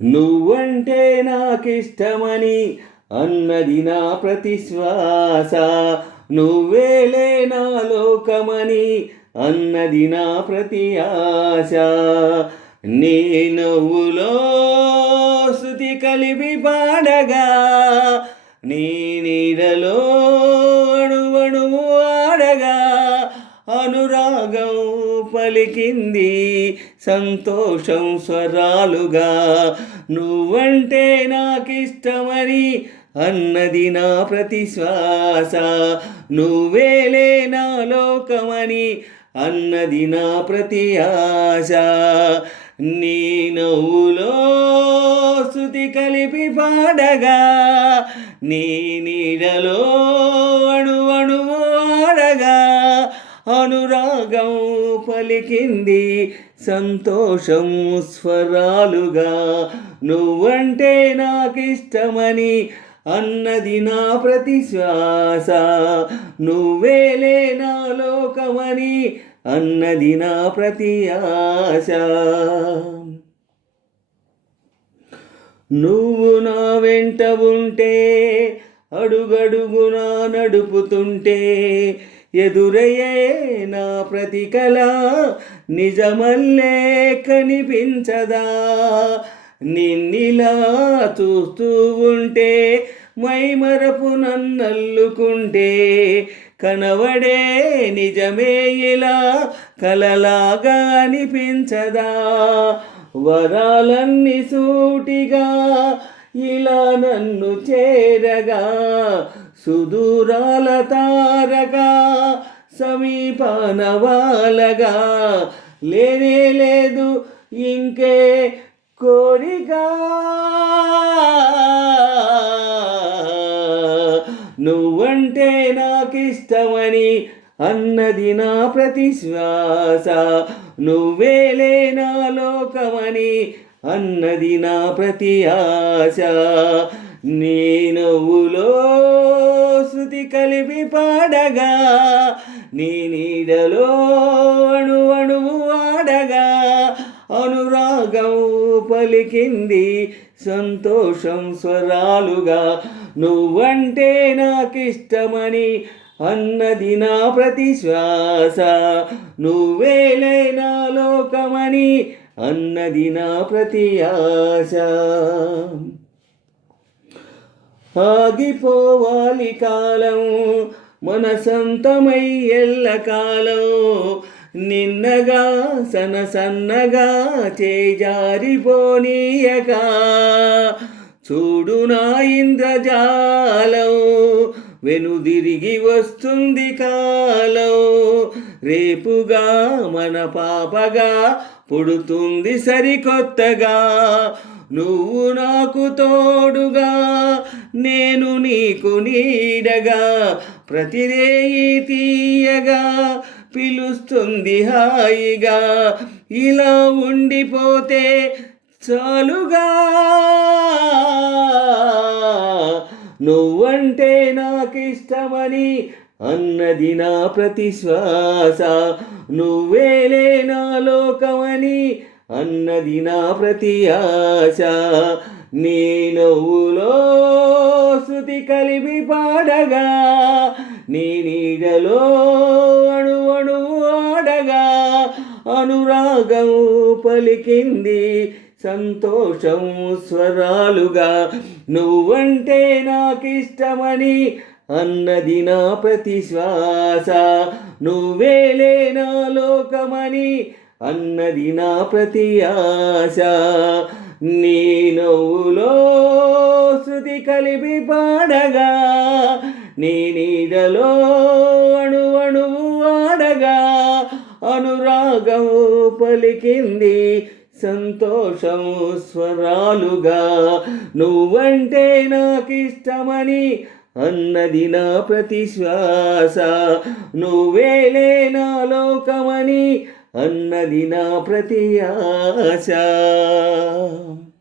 నువ్వంటే నాకిష్టమని అన్నది నా ప్రతి శ్వాస. నువ్వేలే నా లోకమని అన్నది నా ప్రతి ఆశ. నీ నవ్వులో శృతి కలిపి పాడగా, నీ నీడలో అణువణువు ఆడగా, అనురాగం పలికింది సంతోషం స్వరాలుగా. నువ్వంటే నాకిష్టమని అన్నది నా ప్రతి శ్వాస. నువ్వేలే నా లోకమని అన్నది నా ప్రతి ఆశ. నీ నవ్వులో శృతి కలిపి పాడగా, నీ నీడలో అణువణువు ఆడగా, అనురాగం పలికింది సంతోషం స్వరాలుగా. నువ్వంటే నాకిష్టమని అన్నది నా ప్రతి శ్వాస. నువ్వేలే నా లోకమని అన్నది నా ప్రతి ఆశ. నువ్వు నా వెంట ఉంటే, అడుగడుగునా నడుపుతుంటే, ఎదురయ్యే నా ప్రతి కళ నిజమల్లే కనిపించదా. నిన్నిలా చూస్తూ ఉంటే, మైమరపు నన్నల్లుకుంటే, కనవడే నిజమే ఇలా కలలాగా అనిపించదా. వరాలన్నీ సూటిగా ఇలా నన్ను చేరగా, సుదూరాల తారగా సమీపాన వాలగా, లేనే లేదు ఇంకే కోరిక. నువ్వంటే నాకిష్టమని అన్నది నా ప్రతి శ్వాస. నువ్వేలే నా లోకమని అన్నది నా ప్రతి ఆశ. నీ నవ్వులో శృతి కలిపి పాడగా, నీ నీడలో అణువణువు ఆడగా, అనురాగం పలికింది సంతోషం స్వరాలుగా. నువ్వంటే నాకిష్టమని అన్నది నా ప్రతి శ్వాస. నువ్వేలే నా లోకమని అన్నది నా ప్రతి ఆశ. ఆగిపోవాలి కాలం మన సొంతమై ఎల్లకాలం, నిన్నగా సన్నగా చేజారిపోనీయక. చూడు నా ఇంద్రజాలం వెనుదిరిగి వస్తుంది కాలం, రేపుగా మన పాపగా పుడుతుంది సరికొత్తగా. నువ్వు నాకు తోడుగా, నేను నీకు నీడగా, ప్రతిరేయి తీయగా పిలుస్తుంది హాయిగా. ఇలా ఉండిపోతే చాలుగా. నువ్వంటే నాకిష్టమని అన్నది నా ప్రతి శ్వాస. నువ్వేలే నా లోకమని అన్నది నా ప్రతి ఆశ. నీ నవ్వులో శృతి కలిపి పాడగా, నీ నీడలో అణువణువు ఆడగా, అనురాగం పలికింది సంతోషం స్వరాలుగా. నువ్వంటే నాకిష్టమని అన్నది నా ప్రతి శ్వాస. నువ్వేలే నా లోకమని అన్నది నా ప్రతి ఆశ. నీ నవ్వులో శృతి కలిపి పాడగా, నీ నీడలో అణువణువు ఆడగా, అనురాగం పలికింది సంతోషం స్వరాలుగా. నువ్వంటే నాకిష్టమని అన్నది నా ప్రతి శ్వాస. నువ్వేలే నా లోకమని అన్నది నా ప్రతి ఆశ.